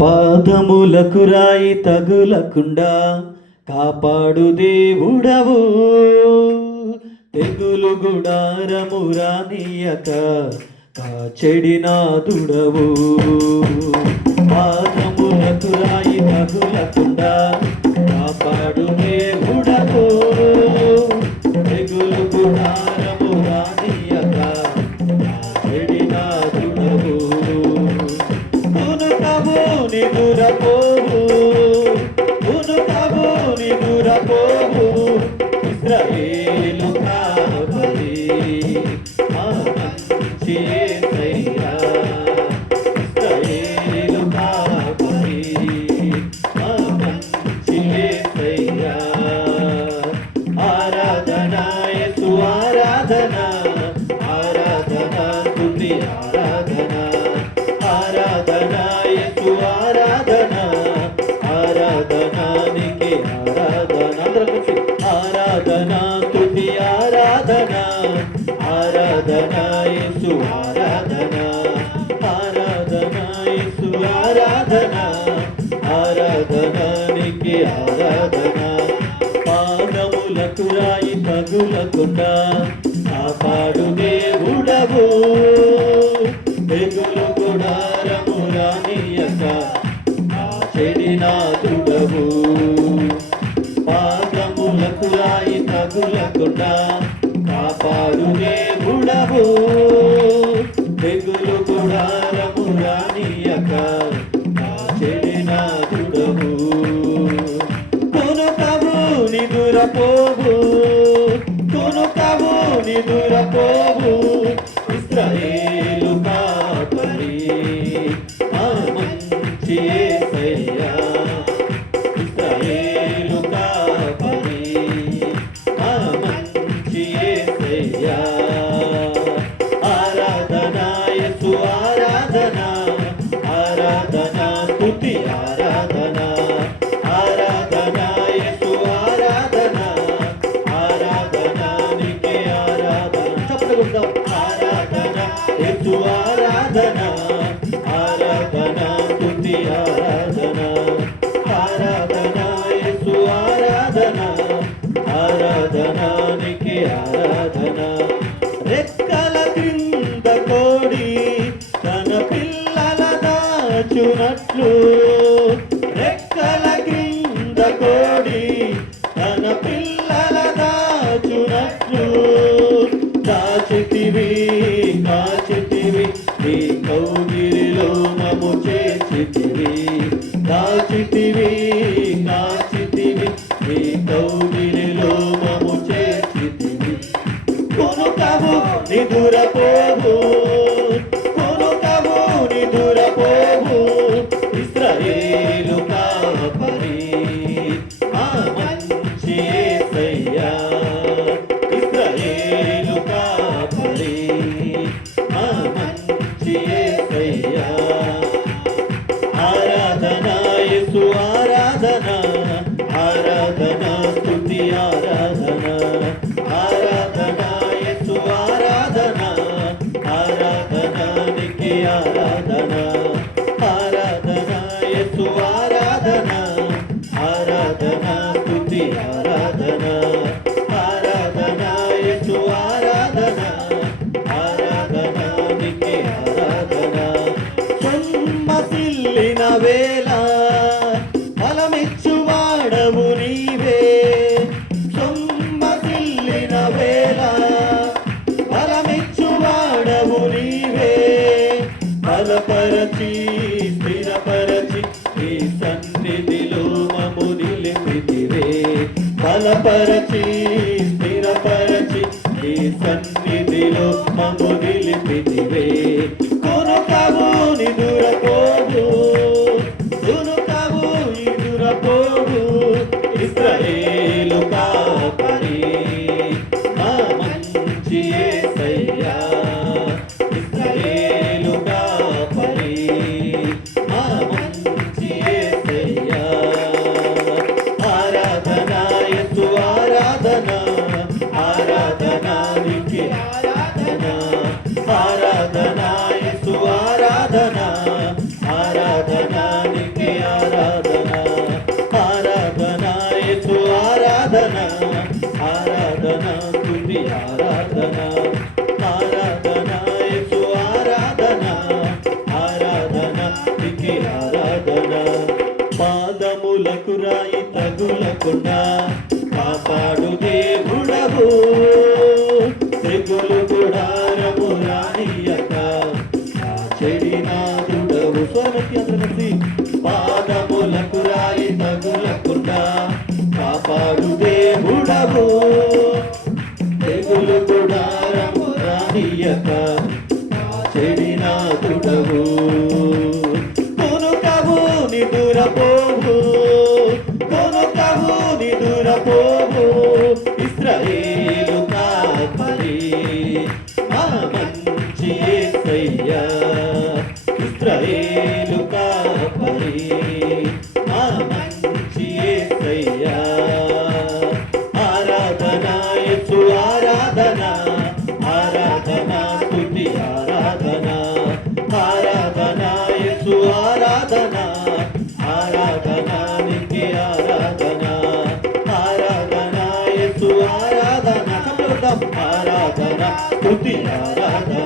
పాదములకు రాయి తగులకుండా కాపాడు దేవుడవు, తెగులు గుడారము రానియక కాచెడినాదుడవు. పాదములకు రాయి తగులకుండా కాపాడు దేవుడవు, తెగులు గుడారము రానియక కాచెడినాదుడవు. ఉనుకవు నిదురపోవు, ఉనుకవు నిదురపోవు, ఇశ్రాయేలు కాపరి మా మంచి యేసయ్యా. ఇశ్రాయేలు కాపరి మా మంచి యేసయ్యా. ఆరాధన యేసు ఆరాధన, ఆరాధన స్తుతి ఆరాధన, ఆరాధన యేసు ఆరాధన, ఆరాధన నీకే ఆరాధన. అందరం కలిసి ఆరాధన స్తుతి ఆరాధన, ఆరాధన యేసు ఆరాధన, ఆరాధన యేసు ఆరాధన, ఆరాధన నీకే ఆరాధన. పాదములకు రాయి తగులకుండా కాపాడు దేవుడవు, తెగులు గుడారము రానియక కాచెడినాదుడవు. పాదములకు రాయి తగులకుండా కాపాడు దేవుడవు, తెగులు గుడారము రానియక కాచెడినాదుడవు. కొనుకవు నిదురపోవు, కొనుకవు నిదురపోవు, ఇశ్రాయేలు కాపరి మా మంచి యేసయ్యా. ఇశ్రాయేలు కాపరి మా మంచి యేసయ్యా. ఆరాధన యేసు ఆరాధన, ఆరాధన స్తుతి ఆరాధన, ఆరాధన యేసు ఆరాధన, ఆరాధన నీకే ఆరాధన. చెప్పుకుందాం ఆరాధన యేసు ఆరాధన, ఆరాధన స్తుతి ఆరాధన, ఆరాధన యేసు ఆరాధన, ఆరాధన నీకే ఆరాధన. రెక్కల క్రింద కోడి తన పిల్లల దాచునట్లు, రెక్కల క్రింద కోడి తన పిల్లల దాచునట్లు, దాచితివి కాచితివి నీ కౌగిలిలో మము చేర్చితివి, దాచితివి కాచితివి నీ కౌగిలిలో మము చేర్చితివి. కొనుకవు నిదురపోవు, కొనుకవు నిదురపోవు, ఇశ్రాయేలు కాపరి మా మంచి యేసయ్యా. ఇశ్రాయేలు కాపరి మా మంచి యేసయ్యా. ఆరాధన యేసు ఆరాధన, ఆరాధన స్తుతి ఆరాధన, ఆరాధన యేసు ఆరాధన, ఆరాధన నీకే ఆరాధన, ఆరాధన యేసు ఆరాధన, ఆరాధన స్తుతి ఆరాధన, ఆరాధన యేసు ఆరాధన, ఆరాధన నీకే ఆరాధన. సొమ్మసిల్లిన వేళ ఫలమిచ్చువాడవు నీవే, సొమ్మసిల్లిన వేళ ఫలమిచ్చువాడవు నీవే. బలపరచి స్థిరపరచి ఈ సన్నిధిలో మము నిలిపితివే, బలపరచి స్థిరపరచి ఈ సన్నిధిలో మము నిలిపితివే. కొనుకవు నిదురపోవు, కొనుకవు నిదురపోవు, ఇశ్రాయేలు కాపరి మా మంచి యేసయ్యా. ఇశ్రాయేలు కాపరి మా మంచి యేసయ్యా. ఆరాధన యేసు ఆరాధన, ఆరాధన నీకే ఆరాధన, ఆరాధన నీకే ఆరాధన ఆరాధన యేసు ఆరాధన ఆరాధన స్తుతి ఆరాధన ఆరాధన యేసు ఆరాధన ఆరాధన నీకే ఆరాధన పాదములకు రాయి తగులకుండా కాపాడు దేవుడవు తెగులు గుడారము రానియక నా చెడినాదుడవు స్వరమతి అందరూ పాదములకు రాయి తగులకుండా కాపాడు దేవుడవు తెగులు గుడారము రానియక నా చెడినాదుడవు కొనుకవు నిదురపోవు కొనుకవు నిదురపోవు ఇశ్రాయేలు కాపరి మా మంచి యేసయ్యా ఇశ్రాయేలు కాపరి మా మంచి యేసయ్యా ఆరాధన యేసు ఆరాధన ఆరాధన స్తుతి ఆరాధన ఆరాధన యేసు ఆరాధన ఆరాధన నీకే ఆరాధన ఆరాధన యేసు ఆరాధన ఆరాధన స్తుతి ఆరాధన